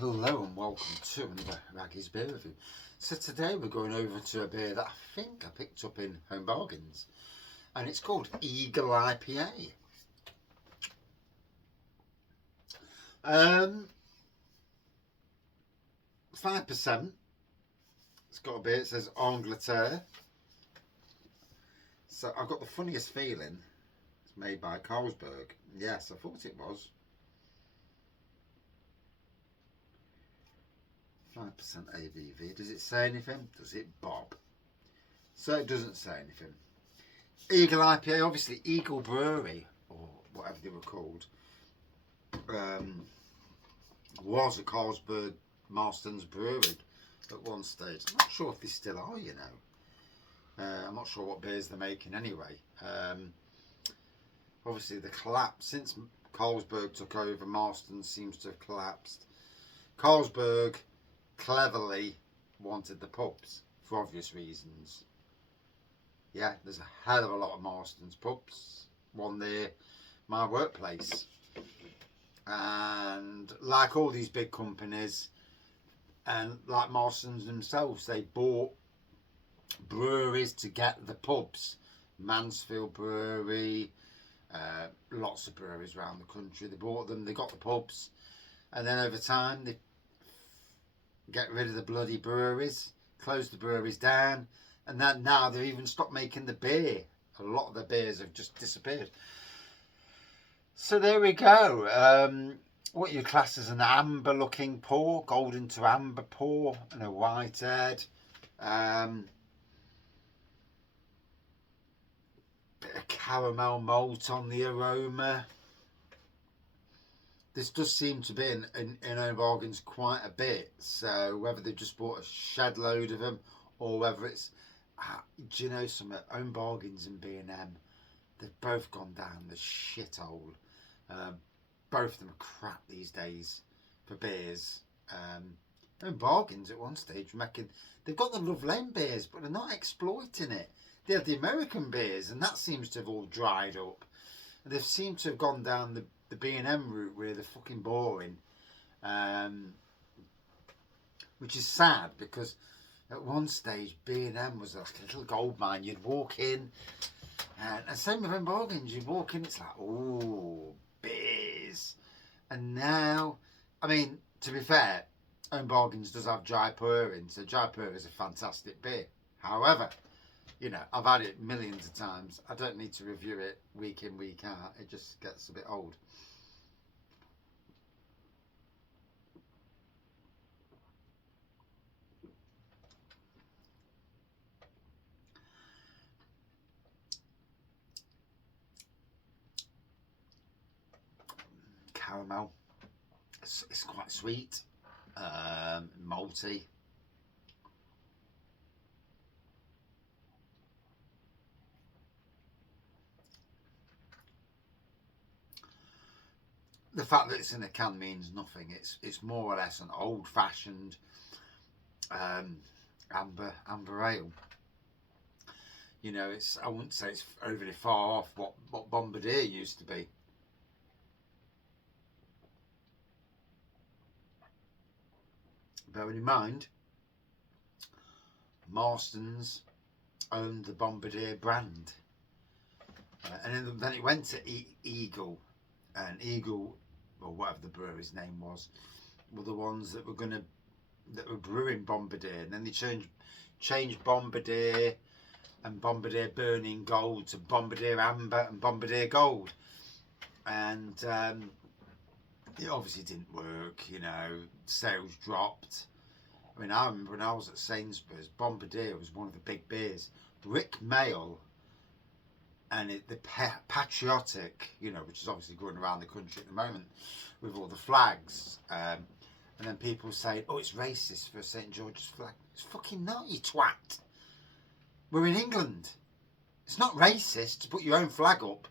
Hello and welcome to another Raggy's Beer Review. So today we're going over to a beer that I think I picked up in Home Bargains, and it's called Eagle IPA. 5%. It's got a beer, it says Angleterre. So I've got the funniest feeling it's made by Carlsberg. Yes, I thought it was. 5% ABV. Does it say anything? Does it bob? So it doesn't say anything. Eagle IPA, obviously Eagle Brewery, or whatever they were called, was a Carlsberg Marstons brewery at one stage. I'm not sure if they still are, you know. I'm not sure what beers they're making anyway. Obviously the collapse, since Carlsberg took over, Marstons seems to have collapsed. Carlsberg cleverly wanted the pubs for obvious reasons. Yeah, there's a hell of a lot of Marstons pubs, one near my workplace, and like all these big companies and like Marstons themselves, they bought breweries to get the pubs. Mansfield Brewery, lots of breweries around the country, they bought them, they got the pubs, and then over time they get rid of the bloody breweries, close the breweries down, and then now they've even stopped making the beer. A lot of the beers have just disappeared. So there we go. What you class as an amber looking pour, golden to amber pour, and a white head. Bit of caramel malt on the aroma. This does seem to be in Home Bargains quite a bit, so whether they've just bought a shed load of them or whether it's, do you know something, Home Bargains and B&M, they've both gone down the shithole. Both of them are crap these days for beers. Home Bargains at one stage making, they've got the Love Lane beers, but they're not exploiting it. They have the American beers, and that seems to have all dried up. They've seemed to have gone down the B&M route where they're fucking boring, which is sad because at one stage B&M was like a little gold mine. You'd walk in, and same with Home Bargains, you'd walk in, it's like, oh, beers. And now, I mean, to be fair, Home Bargains does have Jaipur in, so Jaipur is a fantastic beer. However, you know, I've had it millions of times. I don't need to review it week in, week out. It just gets a bit old. Caramel. It's quite sweet, malty. The fact that it's in a can means nothing. It's more or less an old-fashioned amber ale. You know, it's, I wouldn't say it's overly far off what Bombardier used to be. Bearing in mind, Marstons owned the Bombardier brand, and then it went to Eagle, and Eagle, or whatever the brewery's name was, were the ones that were brewing Bombardier, and then they changed Bombardier and Bombardier Burning Gold to Bombardier Amber and Bombardier Gold, and it obviously didn't work. You know, sales dropped. I mean, I remember when I was at Sainsbury's, Bombardier was one of the big beers. Rick Mail and the patriotic, you know, which is obviously going around the country at the moment with all the flags, and then people say, oh, it's racist for a St George's flag. It's fucking not, you twat. We're in England. It's not racist to put your own flag up.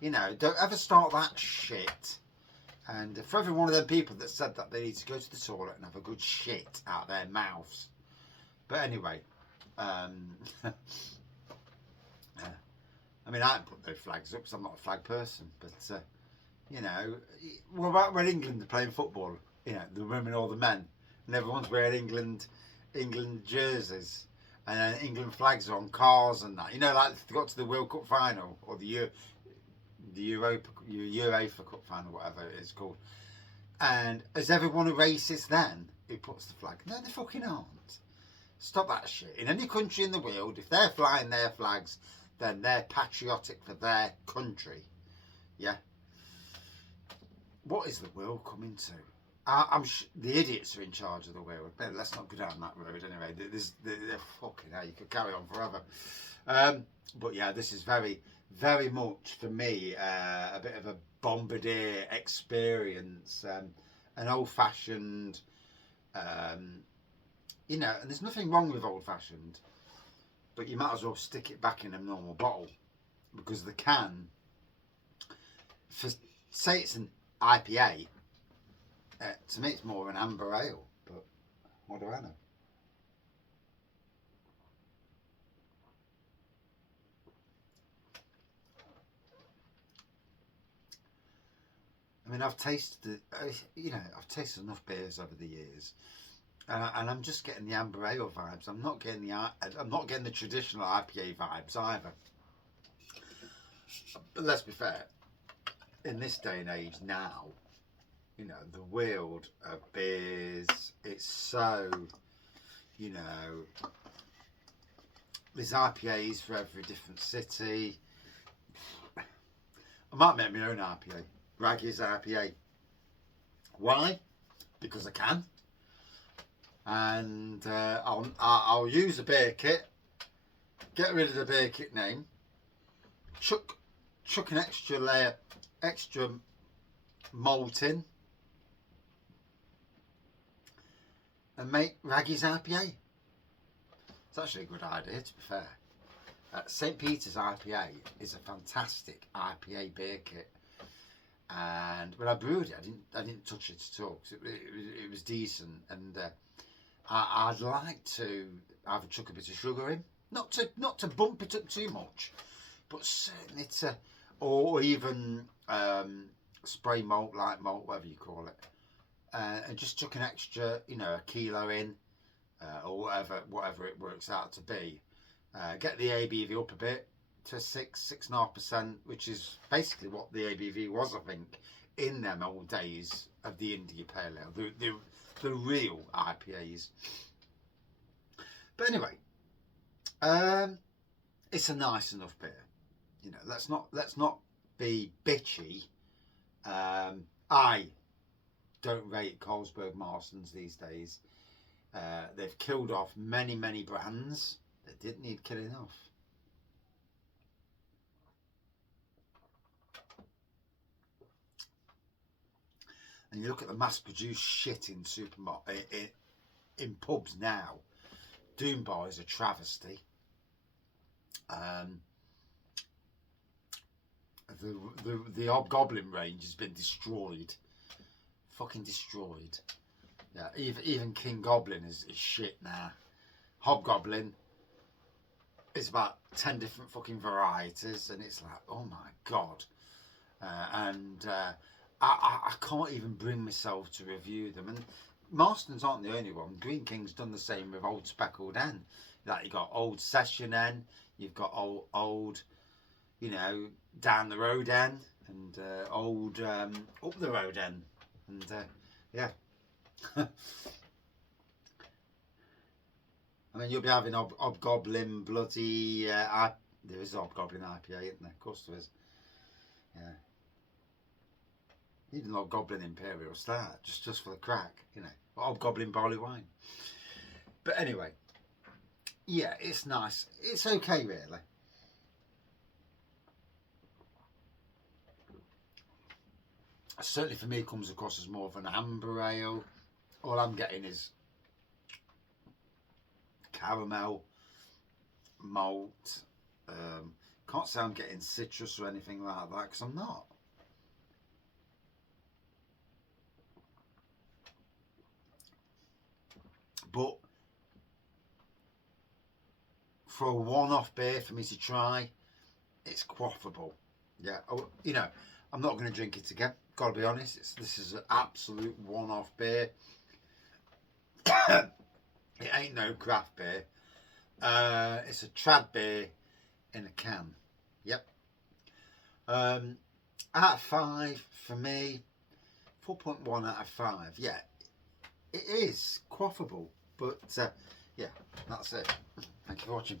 You know, don't ever start that shit. And for every one of them people that said that, they need to go to the toilet and have a good shit out their mouths. But anyway, I mean, I haven't put those flags up because I'm not a flag person. But, you know, what about when England are playing football? You know, the women or the men, and everyone's wearing England jerseys, and then England flags are on cars and that. You know, like they got to the World Cup final or the UEFA Cup final, whatever it is called. And is everyone a racist then who puts the flag? No, they fucking aren't. Stop that shit. In any country in the world, if they're flying their flags, then they're patriotic for their country. Yeah. What is the world coming to? The idiots are in charge of the world. But let's not go down that road anyway. They're fucking hell. You could carry on forever. But yeah, this is very, very much for me a bit of a bombardier experience, an old-fashioned. You know, and there's nothing wrong with old-fashioned, but you might as well stick it back in a normal bottle, because the can, say it's an IPA, to me it's more of an amber ale, but what do I know? I mean, I've tasted, I've tasted enough beers over the years, and I'm just getting the amber ale vibes. I'm not getting the traditional IPA vibes either. But let's be fair. In this day and age now, you know, the world of beers, it's so, you know, there's IPAs for every different city. I might make my own IPA, Raggy's IPA. Why? Because I can. And I'll use a beer kit, get rid of the beer kit name, chuck an extra malt in, and make Raggy's IPA. It's actually a good idea, to be fair. St. Peter's IPA is a fantastic IPA beer kit, and when I brewed it, I didn't touch it at all, because it was decent, and I'd like to either chuck a bit of sugar in, not to bump it up too much, but certainly or even spray malt, light malt, whatever you call it, and just chuck an extra, you know, a kilo in, or whatever it works out to be. Get the ABV up a bit to 6.5%, which is basically what the ABV was, I think, in them old days of the India Pale Ale, the real IPAs. But anyway, it's a nice enough beer. You know, let's not be bitchy. I don't rate Carlsberg Marstons these days. They've killed off many brands that didn't need killing off. And you look at the mass-produced shit in in pubs now. Doom Bar is a travesty. The Hobgoblin range has been destroyed. Fucking destroyed. Yeah, even King Goblin is shit now. Hobgoblin is about 10 different fucking varieties, and it's like, oh my god. I can't even bring myself to review them. And Marstons aren't the only one. Green King's done the same with Old Speckled Hen. Like, you've got Old Session Hen, you've got old, you know, down the road Hen, and old up the road Hen, and yeah. I mean, you'll be having Hobgoblin bloody. There is Hobgoblin IPA, isn't there? Of course there is. Yeah. Even Hobgoblin Imperial Stout, just for the crack, you know. Hobgoblin barley wine. But anyway, yeah, it's nice. It's okay, really. Certainly for me, it comes across as more of an amber ale. All I'm getting is caramel, malt. Can't say I'm getting citrus or anything like that, because I'm not. But for a one-off beer for me to try, it's quaffable. Yeah, you know, I'm not going to drink it again. Gotta be honest, this is an absolute one-off beer. It ain't no craft beer. It's a trad beer in a can. Yep. Out of 5 for me. 4.1 out of 5. Yeah, it is quaffable, but yeah, that's it. Thank you for watching.